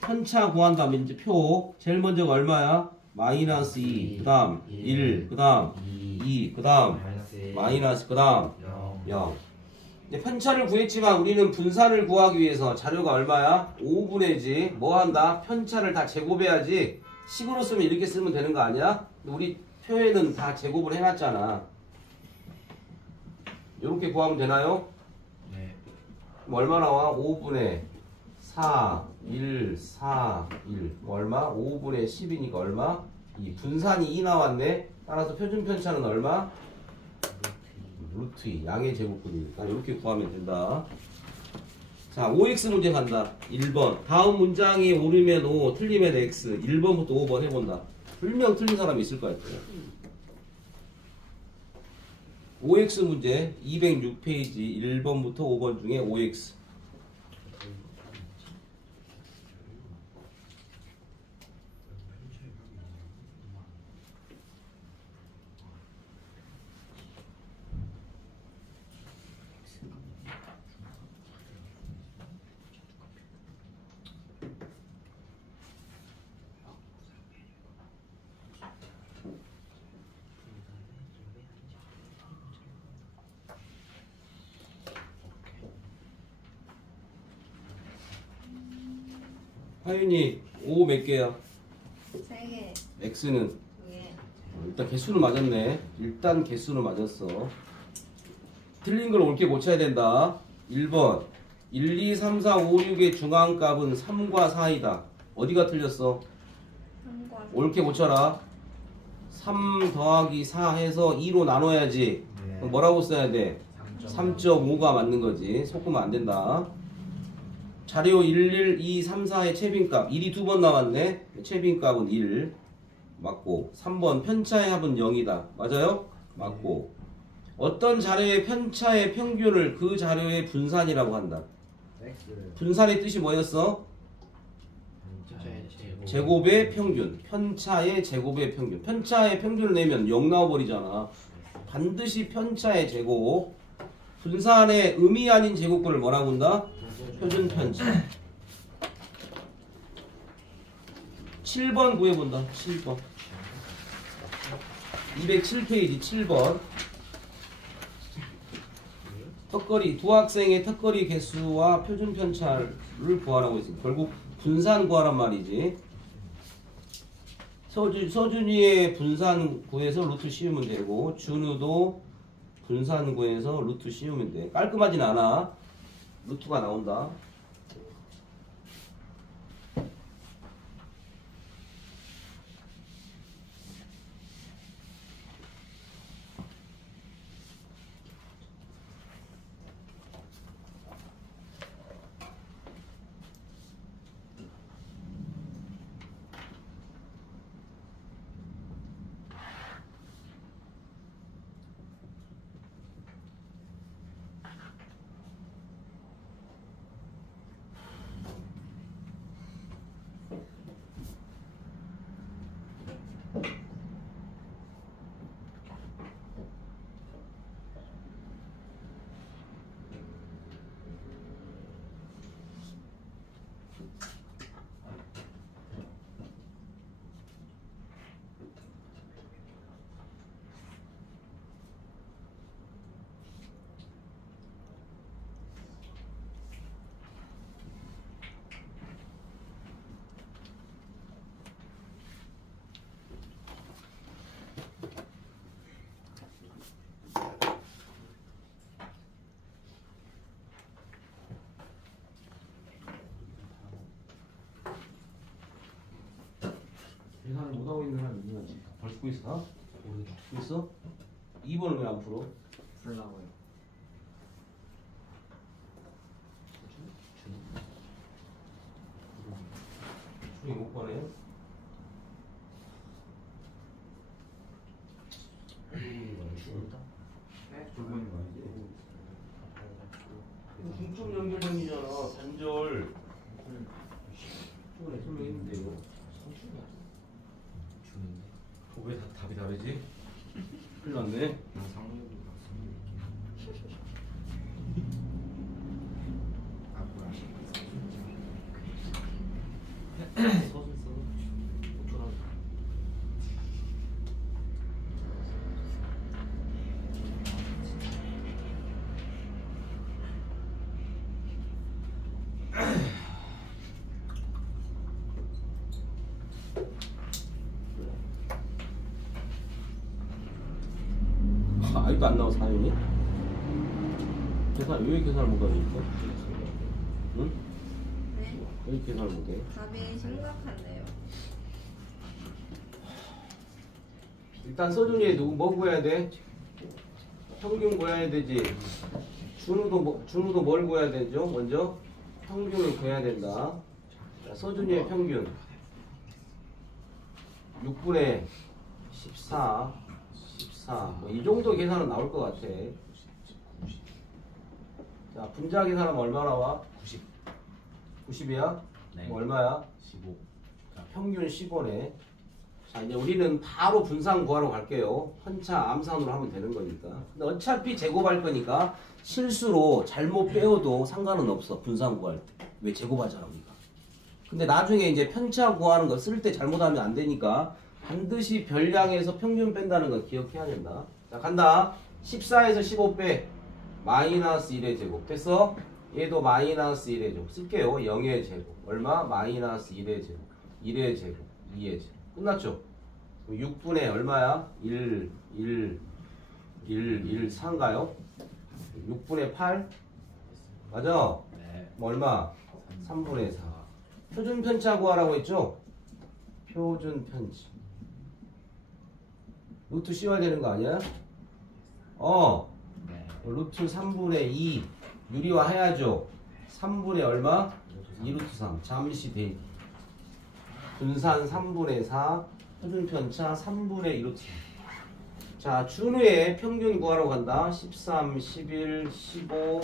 편차 구한다면 이제 표 제일 먼저가 얼마야? 마이너스 2, 그 다음 1, 그 다음 2, 그 다음 마이너스, 그 다음 0. 이제 편차를 구했지만 우리는 분산을 구하기 위해서 자료가 얼마야? 5분의지 뭐 한다? 편차를 다 제곱해야지. 식으로 쓰면 이렇게 쓰면 되는 거 아니야? 우리 표에는 다 제곱을 해놨잖아. 이렇게 구하면 되나요? 네. 그럼 얼마 나와? 5분의 4, 1, 4, 1. 얼마? 5분의 10이니까 얼마? 2. 분산이 2 나왔네. 따라서 표준 편차는 얼마? 루트 2. 양의 제곱근이니까 이렇게 구하면 된다. 자, 5x 문제 간다. 1번. 다음 문장이 옳으면 5, 틀리면 x. 1번부터 5번 해본다. 분명 틀린 사람이 있을 것 같아요. 5x 문제 206페이지 1번부터 5번 중에 5x. 하윤이 5 몇 개야? 3개, x는 2개. 일단 개수는 맞았네. 일단 개수는 맞았어. 틀린 걸 옳게 고쳐야 된다. 1번 1, 2, 3, 4, 5, 6의 중앙값은 3과 4이다. 어디가 틀렸어? 3과 옳게 고쳐라. 3 더하기 4 해서 2로 나눠야지. 네. 그럼 뭐라고 써야 돼? 3.5가 맞는 거지. 섞으면 안 된다. 자료 1, 1, 2, 3, 4의 채빈값 1이 두 번 나왔네. 채빈값은 1 맞고 3번 편차의 합은 0이다. 맞아요? 맞고 어떤 자료의 편차의 평균을 그 자료의 분산이라고 한다. 분산의 뜻이 뭐였어? 제곱의 평균. 편차의 제곱의 평균. 편차의 평균을 내면 0 나와버리잖아. 반드시 편차의 제곱. 분산의 의미 아닌 제곱근을 뭐라고 한다? 표준 편차. 7번 구해본다. 7번. 207페이지 7번. 턱걸이 두 학생의 턱걸이 개수와 표준 편차를 구하라고 했습니다. 결국 분산 구하란 말이지. 서준이의 분산 구해서 루트 씌우면 되고 준우도 분산 구해서 루트 씌우면 돼. 깔끔하진 않아. 루트가 나온다. 계산을 못하고 있는 사람이 누구지? 벌써 쓰고 있어? 쓰고 있어? 2번은 왜 안 풀어? 풀라고요. 이거 못 보네. 붉은 거 아니지? 중점 연결점이잖아. 단절. 설명했는데요. 주는데. 왜 답이 다르지? 큰일 났네. 상륙이 서술 써. 어쩌라고. 아직도 안 나와 사연이? 계산 왜 계산을 못하니까? 응? 네. 왜 계산을 못해? 답이 심각한데요. 일단 서준이 누구 뭐 구해야 돼? 평균 구해야 되지. 준우도 뭘 구해야 되죠? 먼저 평균을 구해야 된다. 자, 서준이의 평균 6분의 14 뭐 이 정도 계산은 나올 것 같아. 자, 분자 계산하면 얼마 나와? 90. 90이야? 네. 뭐 얼마야? 15. 자, 평균 15네. 자, 이제 우리는 바로 분산 구하러 갈게요. 편차 암산으로 하면 되는 거니까. 근데 어차피 제곱할 거니까 실수로 잘못 빼어도 상관은 없어. 분산 구할 때. 왜 제곱하잖아, 우리가. 근데 나중에 이제 편차 구하는 거 쓸 때 잘못하면 안 되니까 반드시 별량에서 평균 뺀다는 거 기억해야 된다. 자, 간다. 14에서 15 빼. 마이너스 1의 제곱. 됐어? 얘도 마이너스 1의 제곱. 쓸게요. 0의 제곱. 얼마? 마이너스 1의 제곱. 1의 제곱. 2의 제곱. 끝났죠? 6분의 얼마야? 1, 4인가요? 6분의 8? 맞아? 네. 뭐 얼마? 3분의 4. 표준 편차 구하라고 했죠? 표준 편차. 루트 씌워야 되는 거 아니야? 네. 루트 3분의 2 유리화 해야죠. 3분의 얼마? 2루트 3. 잠시 대기. 분산 3분의 4. 표준 편차 3분의 2루트 3. 자, 준우의 평균 구하러 간다. 13, 11, 15,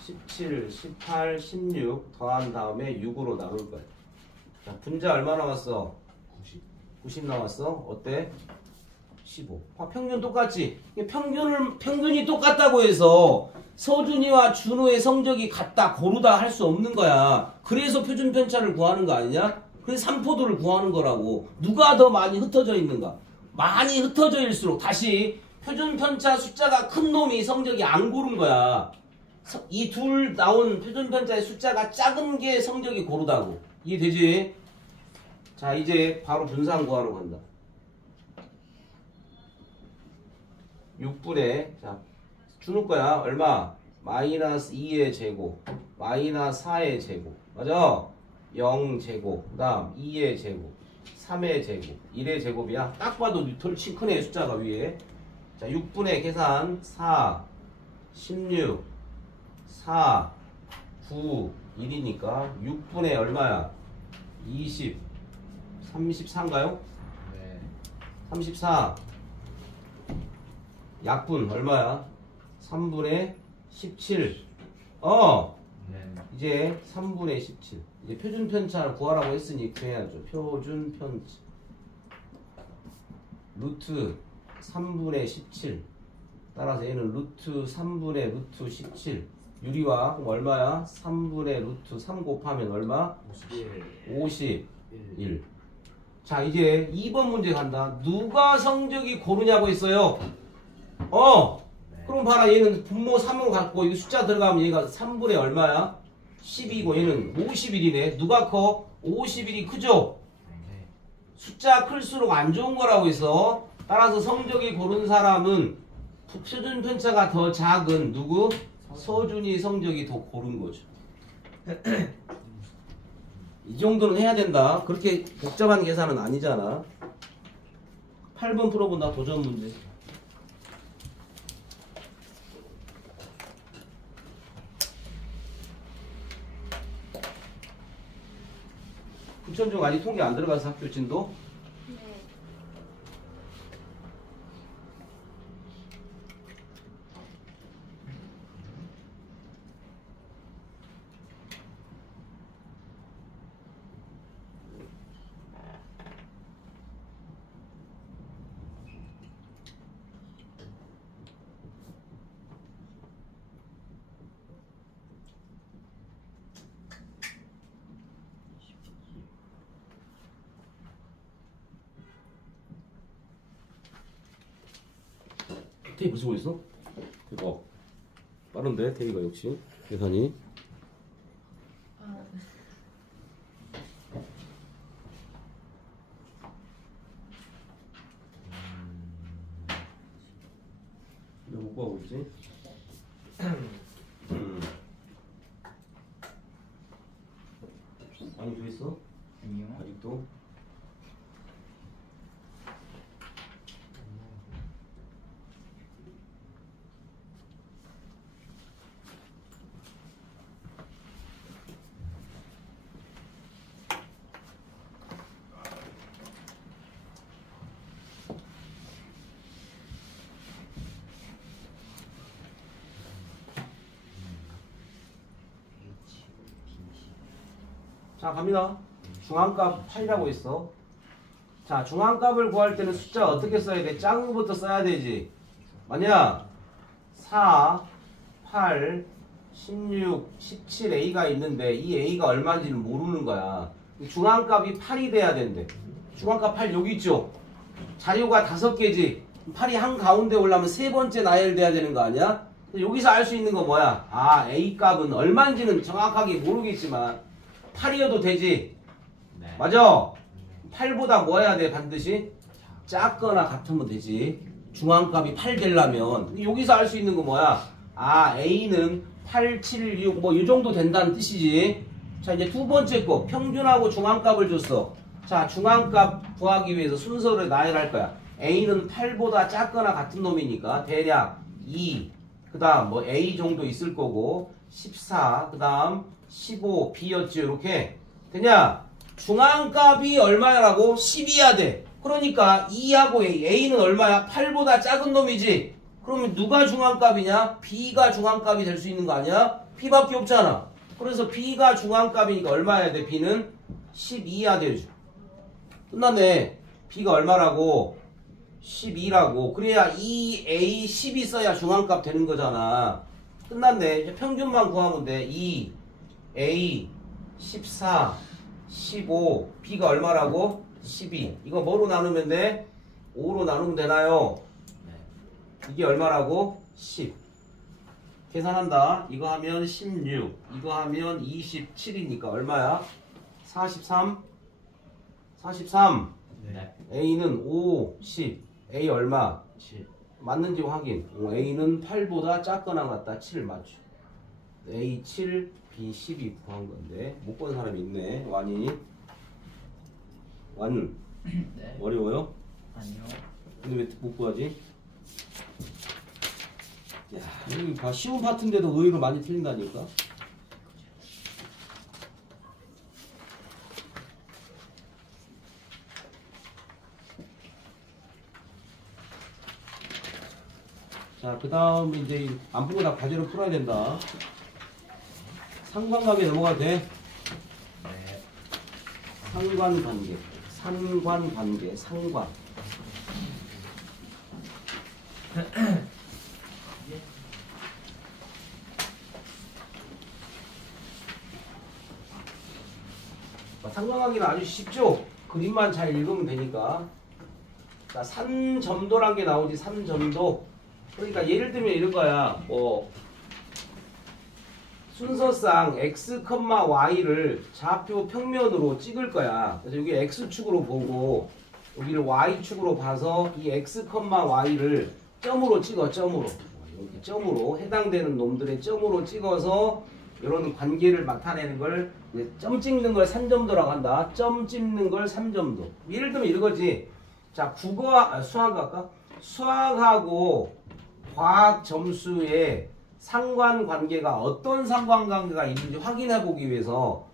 17, 18, 16 더한 다음에 6으로 나눌 거야. 자, 분자 얼마 나왔어? 90 나왔어. 어때? 15. 평균 똑같지? 평균이 똑같다고 해서 서준이와 준호의 성적이 같다 고르다 할 수 없는 거야. 그래서 표준 편차를 구하는 거 아니냐? 그래서 삼포도를 구하는 거라고. 누가 더 많이 흩어져 있는가? 많이 흩어져 있을수록 다시 표준 편차 숫자가 큰 놈이 성적이 안 고른 거야. 이 둘 나온 표준 편차의 숫자가 작은 게 성적이 고르다고. 이해되지? 자, 이제 바로 분산 구하러 간다. 6분의 자 준우 거야. 얼마? 마이너스 2의 제곱 마이너스 4의 제곱 맞아? 0제곱 그 다음 2의 제곱 3의 제곱 1의 제곱이야. 딱 봐도 덜치 크네 숫자가 위에. 자 6분의 계산 4 16 4 9 1이니까 6분의 얼마야? 20 34인가요? 네. 34 약분 얼마야? 3분의 17. 네. 이제 3분의 17. 이제 표준 편차를 구하라고 했으니 구해야죠. 표준 편차. 루트 3분의 17. 따라서 얘는 루트 3분의 루트 17. 유리화 그럼 얼마야? 3분의 루트 3 곱하면 얼마? 51. 자, 이제 2번 문제 간다. 누가 성적이 고르냐고 했어요. 그럼 봐라. 얘는 분모 3으로 갖고 이 숫자 들어가면 얘가 3분의 얼마야? 12고 얘는 51이네. 누가 커? 51이 크죠? 네. 숫자 클수록 안 좋은 거라고 해서 따라서 성적이 고른 사람은 표준 편차가 더 작은 누구? 서준이 성적이 더 고른 거죠. 이 정도는 해야 된다. 그렇게 복잡한 계산은 아니잖아. 8번 풀어본다. 도전 문제. 부천중 아직 통계 안 들어가서 학교 진도? 네. 테이프 쓰고 있어? 대박. 빠른데 테이가 역시 계산이. 왜 못 구하고 있지? 많이 줘 있어? 아니요. 아직도? 자 갑니다. 중앙값 8이라고 있어. 자 중앙값을 구할 때는 숫자 어떻게 써야 돼? 작은 것부터 써야 되지. 만약 4, 8, 16, 17A가 있는데 이 A가 얼마인지는 모르는 거야. 중앙값이 8이 돼야 된대. 중앙값 8 여기 있죠? 자료가 5개지. 8이 한가운데 올라면 세 번째 나열돼야 되는 거 아니야? 여기서 알 수 있는 거 뭐야? 아 A값은 얼마인지는 정확하게 모르겠지만 8이어도 되지. 네. 맞아. 8보다 뭐 해야 돼? 반드시 작거나 같으면 되지. 중앙값이 8 되려면 여기서 알 수 있는 거 뭐야? 아 A는 8, 7, 6 뭐 이 정도 된다는 뜻이지. 자 이제 두 번째 거 평균하고 중앙값을 줬어. 자 중앙값 구하기 위해서 순서를 나열할 거야. A는 8보다 작거나 같은 놈이니까 대략 2, 그 다음 뭐 A 정도 있을 거고 14, 그 다음 15, B였지. 이렇게 되냐? 중앙값이 얼마라고? 10이야 돼. 그러니까 2하고 A는 얼마야? 8보다 작은 놈이지. 그러면 누가 중앙값이냐? B가 중앙값이 될 수 있는 거 아니야? B밖에 없잖아. 그래서 B가 중앙값이니까 얼마야 돼? B는 12야 되죠. 끝났네. B가 얼마라고? 12라고. 그래야 2A 10이 써야 중앙값 되는 거잖아. 끝났네. 이제 평균만 구하면 돼. 2, A, 14, 15, B가 얼마라고? 12. 이거 뭐로 나누면 돼? 5로 나누면 되나요? 네. 이게 얼마라고? 10. 계산한다. 이거 하면 16. 이거 하면 27이니까 얼마야? 43? 43. 네. A는 5, 10. A 얼마? 7. 맞는지 확인. A는 8보다 작거나 같다. 7 맞죠. A 7, B 12 구한 건데 못 구한 사람이 있네. 완이. 완 네. 어려워요? 아니요. 근데 왜 못 구하지? 야, 여기 봐. 쉬운 파트인데도 의외로 많이 틀린다니까. 자, 그 다음 이제 안 풀고 다 과제로 풀어야 된다. 상관관계 넘어가도 돼? 네. 상관관계. 상관관계. 상관. 상관관계는 아주 쉽죠? 그림만 잘 읽으면 되니까. 자, 산점도란 게 나오지. 산점도. 그러니까 예를 들면 이런 거야. 뭐 순서상 x, y를 좌표 평면으로 찍을 거야. 그래서 여기 x축으로 보고 여기를 y축으로 봐서 이 x, y를 점으로 찍어. 점으로. 여기 점으로 해당되는 놈들의 점으로 찍어서 이런 관계를 나타내는 걸 이제 점 찍는 걸 산점도라고 한다. 점 찍는 걸 산점도. 예를 들면 이거지. 자, 수학 할까? 수학하고 과학 점수의 상관관계가 어떤 상관관계가 있는지 확인해 보기 위해서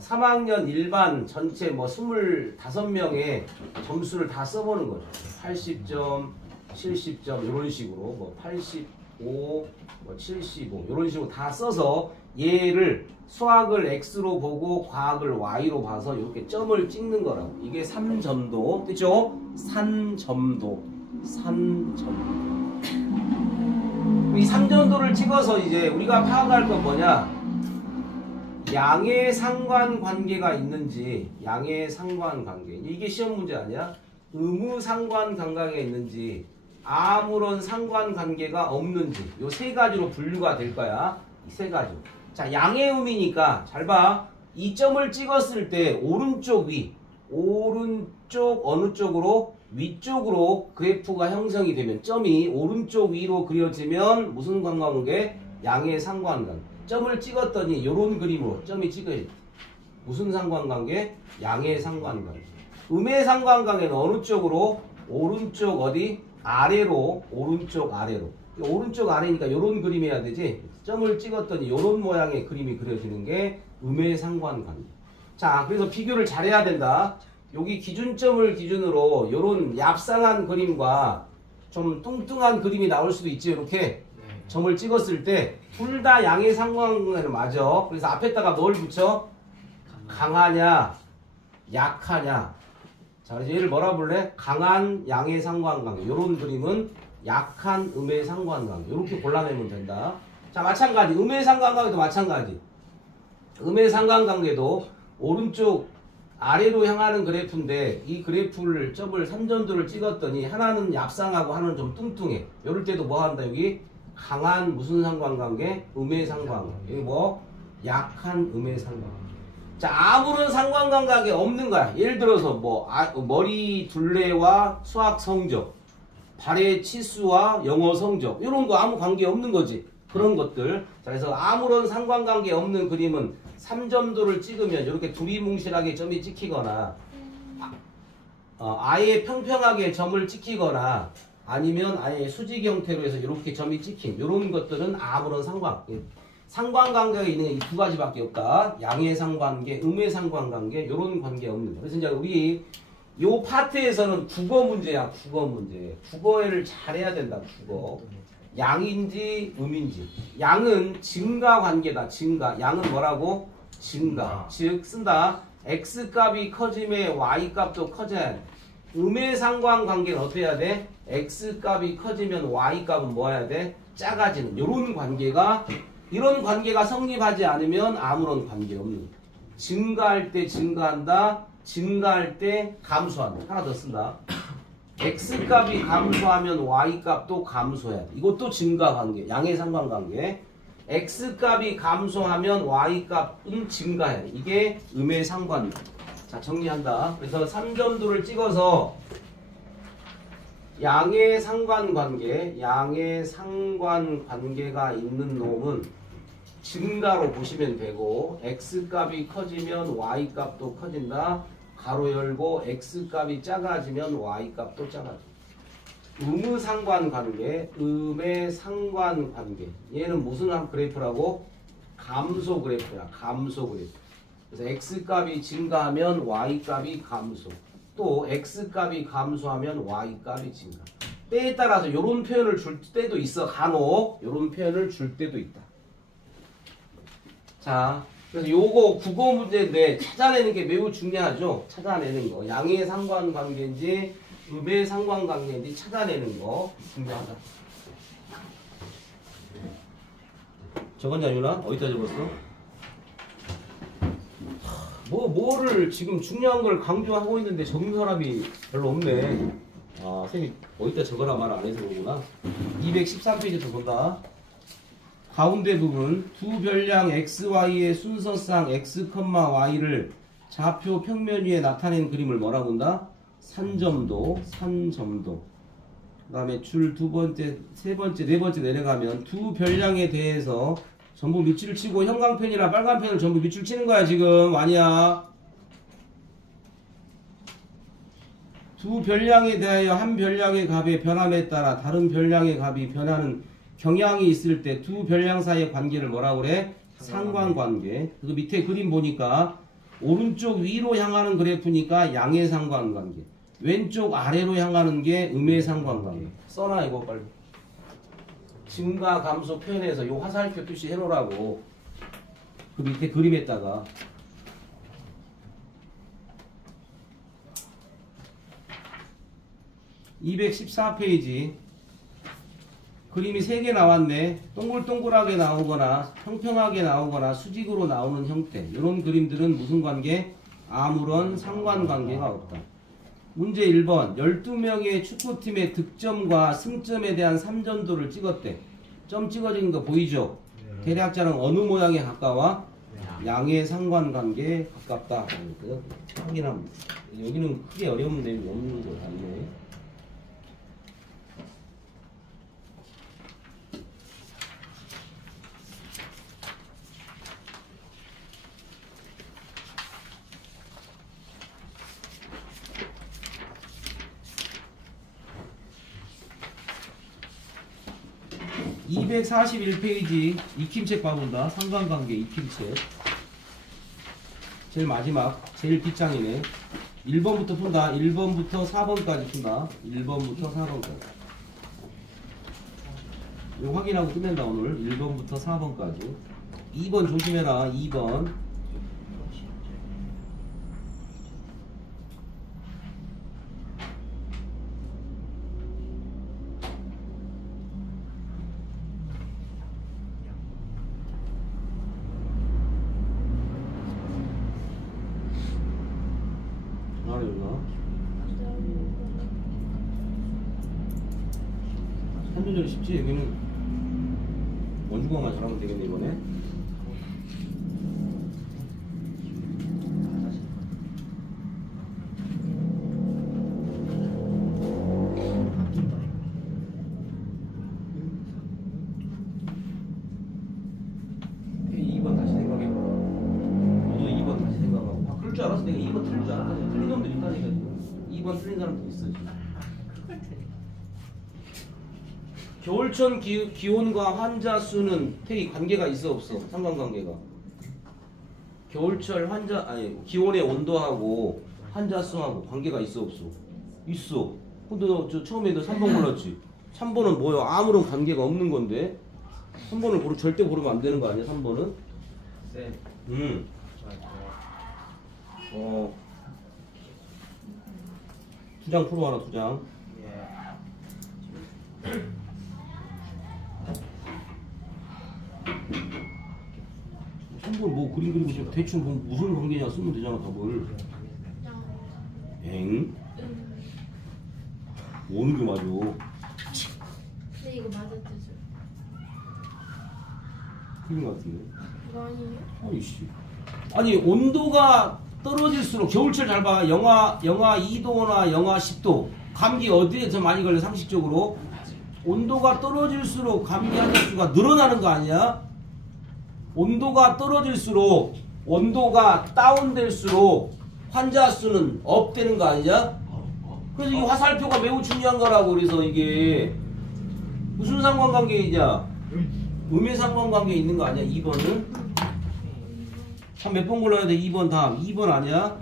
3학년 일반 전체 뭐 25명의 점수를 다 써보는 거죠. 80점, 70점 이런 식으로 뭐 85, 뭐 75 이런 식으로 다 써서 얘를 수학을 X로 보고 과학을 Y로 봐서 이렇게 점을 찍는 거라고. 이게 3점도 그죠? 3점도 이 3점도를 찍어서 이제 우리가 파악할 건 뭐냐? 양의 상관관계가 있는지, 양의 상관관계. 이게 시험 문제 아니야? 의무 상관관계가 있는지, 아무런 상관관계가 없는지. 요 세 가지로 분류가 될 거야. 이 세 가지. 자, 양의 의미니까 잘 봐. 이 점을 찍었을 때 오른쪽 위, 오른쪽 어느 쪽으로? 위쪽으로 그래프가 형성이 되면 점이 오른쪽 위로 그려지면 무슨 관계관계? 양의 상관관계. 점을 찍었더니 요런 그림으로 점이 찍어야지. 무슨 상관관계? 양의 상관관계. 음의 상관관계는 어느 쪽으로? 오른쪽 어디? 아래로. 오른쪽 아래로. 오른쪽 아래니까 요런 그림이 해야 되지. 점을 찍었더니 요런 모양의 그림이 그려지는 게 음의 상관관계. 자, 그래서 비교를 잘해야 된다. 여기 기준점을 기준으로 요런 얍상한 그림과 좀 뚱뚱한 그림이 나올 수도 있지. 이렇게 점을 찍었을 때 둘 다 양의 상관관계는 맞아. 그래서 앞에다가 뭘 붙여? 강하냐 약하냐. 자, 그래서 얘를 뭐라 볼래? 강한 양의 상관관계. 요런 그림은 약한 음의 상관관계. 이렇게 골라내면 된다. 자, 마찬가지 음의 상관관계도 마찬가지. 음의 상관관계도 오른쪽 아래로 향하는 그래프인데 이 그래프를 점을 3점도를 찍었더니 하나는 얍상하고 하나는 좀 뚱뚱해. 이럴 때도 뭐 한다? 여기 강한 무슨 상관관계? 음의 상관관계. 여기 뭐? 약한 음의 상관관계. 자, 아무런 상관관계 없는 거야. 예를 들어서 뭐 머리 둘레와 수학 성적, 발의 치수와 영어 성적 이런 거 아무 관계 없는 거지. 그런 것들. 자, 그래서 아무런 상관관계 없는 그림은 3점도를 찍으면 이렇게 두리뭉실하게 점이 찍히거나 아예 평평하게 점을 찍히거나 아니면 아예 수직 형태로 해서 이렇게 점이 찍힌 이런 것들은 아무런 상관관계가 있는 이 두 가지밖에 없다. 양의 상관관계, 음의 상관관계 이런 관계 없는 거. 그래서 이제 우리 요 파트에서는 국어 문제야. 국어 문제. 국어를 잘해야 된다. 국어. 양인지 음인지. 양은 증가 관계다. 증가. 양은 뭐라고? 증가. 즉 쓴다. X값이 커지면 Y값도 커져야 돼. 음의 상관관계는 어떻게 해야 돼? X값이 커지면 Y값은 뭐 해야 돼? 작아지는. 이런 관계가 이런 관계가 성립하지 않으면 아무런 관계 없는 거야. 증가할 때 증가한다. 증가할 때 감소한다. 하나 더 쓴다. X값이 감소하면 Y값도 감소해야 돼. 이것도 증가관계. 양의 상관관계. X값이 감소하면 Y값은 증가해야 돼. 이게 음의 상관관계. 자, 정리한다. 그래서 3점도를 찍어서 양의 상관관계가 있는 놈은 증가로 보시면 되고 X값이 커지면 Y값도 커진다. 가로 열고 X값이 작아지면 Y값도 작아져. 음의 상관관계, 음의 상관관계. 얘는 무슨 그래프라고? 감소 그래프야. 감소 그래프. 그래서 X값이 증가하면 Y값이 감소. 또 X값이 감소하면 Y값이 증가. 때에 따라서 이런 표현을 줄 때도 있어. 간혹 이런 표현을 줄 때도 있다. 자, 그래서 요거 국어 문제인데 찾아내는 게 매우 중요하죠. 찾아내는 거. 양의 상관관계인지 음의 상관관계인지 찾아내는 거 중요하다. 적었냐 유나? 어디다 적었어? 뭐를 지금 중요한 걸 강조하고 있는데 적는 사람이 별로 없네. 아, 선생님 어디다 적어라 말 안 해서 그러구나. 213페이지부터 본다. 가운데 부분 두 별량 XY의 순서상 X, Y를 좌표 평면 위에 나타낸 그림을 뭐라고 한다? 산점도. 그 다음에 줄 두 번째, 세 번째, 네 번째 내려가면 두 별량에 대해서 전부 밑줄을 치고 형광펜이랑 빨간펜을 전부 밑줄 치는 거야 지금. 아니야. 두 별량에 대하여 한 별량의 값의 변함에 따라 다른 별량의 값이 변하는 경향이 있을 때 두 별량 사이의 관계를 뭐라고 그래? 상관관계. 그 밑에 그림 보니까 오른쪽 위로 향하는 그래프니까 양의 상관관계. 왼쪽 아래로 향하는 게 음의 상관관계. 써놔 이거 빨리. 증가 감소 표현해서 요 화살표 표시해 놓으라고. 그 밑에 그림에다가. (214페이지) 그림이 3개 나왔네. 동글동글하게 나오거나 평평하게 나오거나 수직으로 나오는 형태. 이런 그림들은 무슨 관계? 아무런 상관관계가 없다. 문제 1번 12명의 축구팀의 득점과 승점에 대한 삼전도를 찍었대. 점 찍어진 거 보이죠? 대략자는 어느 모양에 가까워? 양의 상관관계에 가깝다. 확인합니다. 여기는 크게 어려운 내용이 없는 것 같네. (241페이지) 익힘책 봐본다. 상관관계 익힘책 제일 마지막 제일 뒷장이네. 1번부터 푼다. 1번부터 4번까지 푼다. 1번부터 4번까지 이거 확인하고 끝낸다. 오늘 1번부터 4번까지. 2번 조심해라. 2번 한전절이 쉽지? 여기는 원주공만 잘하면 되겠네 이번에. 그럴 줄 알았어. 내가 2번 틀릴 줄 알았거든. 틀린 놈들 있다니까 지금. 2번 틀린 사람도 있어 지금. 겨울철 기온과 환자 수는 태기 관계가 있어 없어? 상관관계가. 겨울철 기온의 온도하고 환자 수하고 관계가 있어 없어? 있어. 근데 너 처음에 너 3번 골랐지? 3번은 뭐야? 아무런 관계가 없는 건데. 3번을 절대 고르면 안 되는 거 아니야? 3번은? 네. 두 장 풀어와라. 2장. 선볼 뭐 그림 그리고 지금 대충 뭐 무슨 관계냐 쓰면 되잖아. 답을. 엥? 오는 게 맞아. 근데 이거 맞았죠? 그림 같은데. 이거 아니에요? 아이씨. 아니 온도가 떨어질수록 겨울철 잘 봐. 영하 2도나 영하 10도. 감기 어디에서 많이 걸려 상식적으로? 온도가 떨어질수록 감기 환자 수가 늘어나는 거 아니야? 온도가 떨어질수록 온도가 다운될수록 환자 수는 업되는 거 아니냐? 그래서 이 화살표가 매우 중요한 거라고. 그래서 이게 무슨 상관관계이냐? 음의 상관관계에 있는 거 아니야? 2번은? 참 몇 번 골라야 돼? 2번 답. 2번 아니야?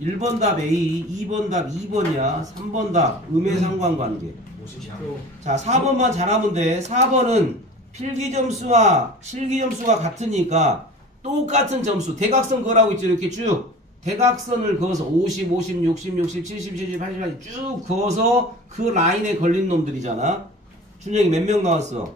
1번 답 A, 2번 답 2번이야. 3번 답 음의 상관관계. 자, 4번만 잘하면 돼. 4번은 필기점수와 실기점수가 같으니까 똑같은 점수. 대각선 그거라고 있죠. 이렇게 쭉. 대각선을 그어서 50, 50, 60, 60, 70, 70, 80까지 쭉 그어서 그 라인에 걸린 놈들이잖아. 준영이 몇 명 나왔어?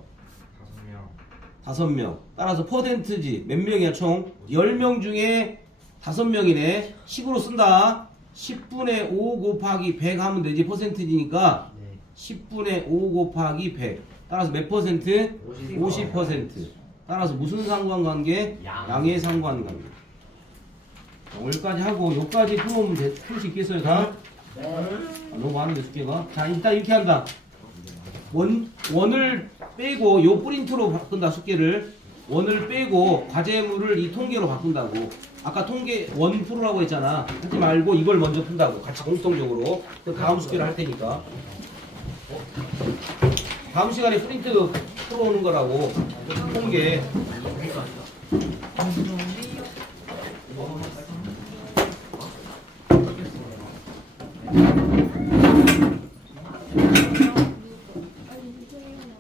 5명. 따라서 퍼센트지. 몇 명이야 총? 10명 중에 5명이네. 식으로 쓴다. 10분의 5 곱하기 100 하면 되지. 퍼센트지니까 10분의 5 곱하기 100. 따라서 몇 퍼센트? 50%. 따라서 무슨 상관관계? 양의 상관관계. 여기까지 하고 여기까지 풀어오면 풀 수 있겠어요 다? 너무 많은데 숙제가. 자, 일단 이렇게 한다. 원을 빼고 요 프린트로 바꾼다. 숙제를 원을 빼고 과제물을 이 통계로 바꾼다고. 아까 통계 원 풀으라고 했잖아. 하지 말고 이걸 먼저 푼다고. 같이 공통적으로. 다음 숙제를 할 테니까. 다음 시간에 프린트 풀어오는 거라고. 통계. 돼.